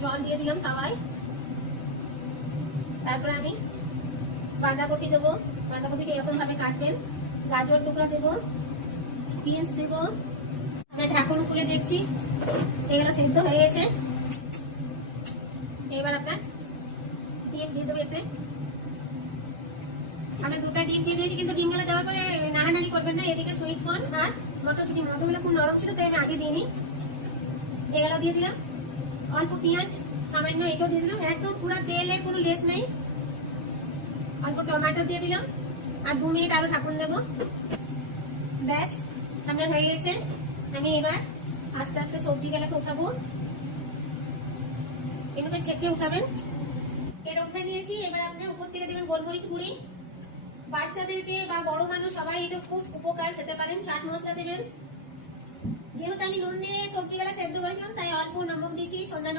জল দিয়ে দিলাম তাওয়ায়। তারপরে আমি বাঁধাকপি দেবো, বাঁধাকপিটা এরকম ভাবে কাটবেন। গাজর টুকরা দেবো, বিনস দেবো। আমরা ঢাকন খুলে দেখছি এগুলো সিদ্ধ হয়ে গেছে। এবার আপনার ডিম দিয়ে দেবো এতে। আমরা দুটো ডিম দিয়ে দিয়েছি, কিন্তু ডিমগুলো দেওয়ার পরে নাড়ানাড়ি করবেন না। এদিকে সুইট কর্ন আর মটরশুঁটি, মটরগুলো খুব নরম ছিল তাই আমি আগে দিইনি। এগুলো দিয়ে দিলাম। অল্প পেঁয়াজ সামান্য এটাও দিয়ে দিলাম, একদম পুরো তেলের কোনো লেস নেই। অল্প টমেটো দিয়ে দিলাম আর 2 মিনিট আরো ঢাকুন দেবো। ব্যাস আপনার হয়ে গেছে। আমি এবার আস্তে আস্তে সবজিগুলোকে উঠাবো। এগুলোকে চেকে উঠাবেন। এরকম নিয়েছি। এবার আপনার উপর থেকে দেবেন গোলমরিচ গুঁড়ি। বাচ্চাদেরকে বা বড় মানুষ সবাই এটা খুব উপকার খেতে পারেন। চাট মশলা দেবেন। যেহেতু আমি নুন দিয়ে সবজিগুলো সেদ্ধ করেছিলাম তাই অল্প নমক দিয়েছি, সন্ধ্যা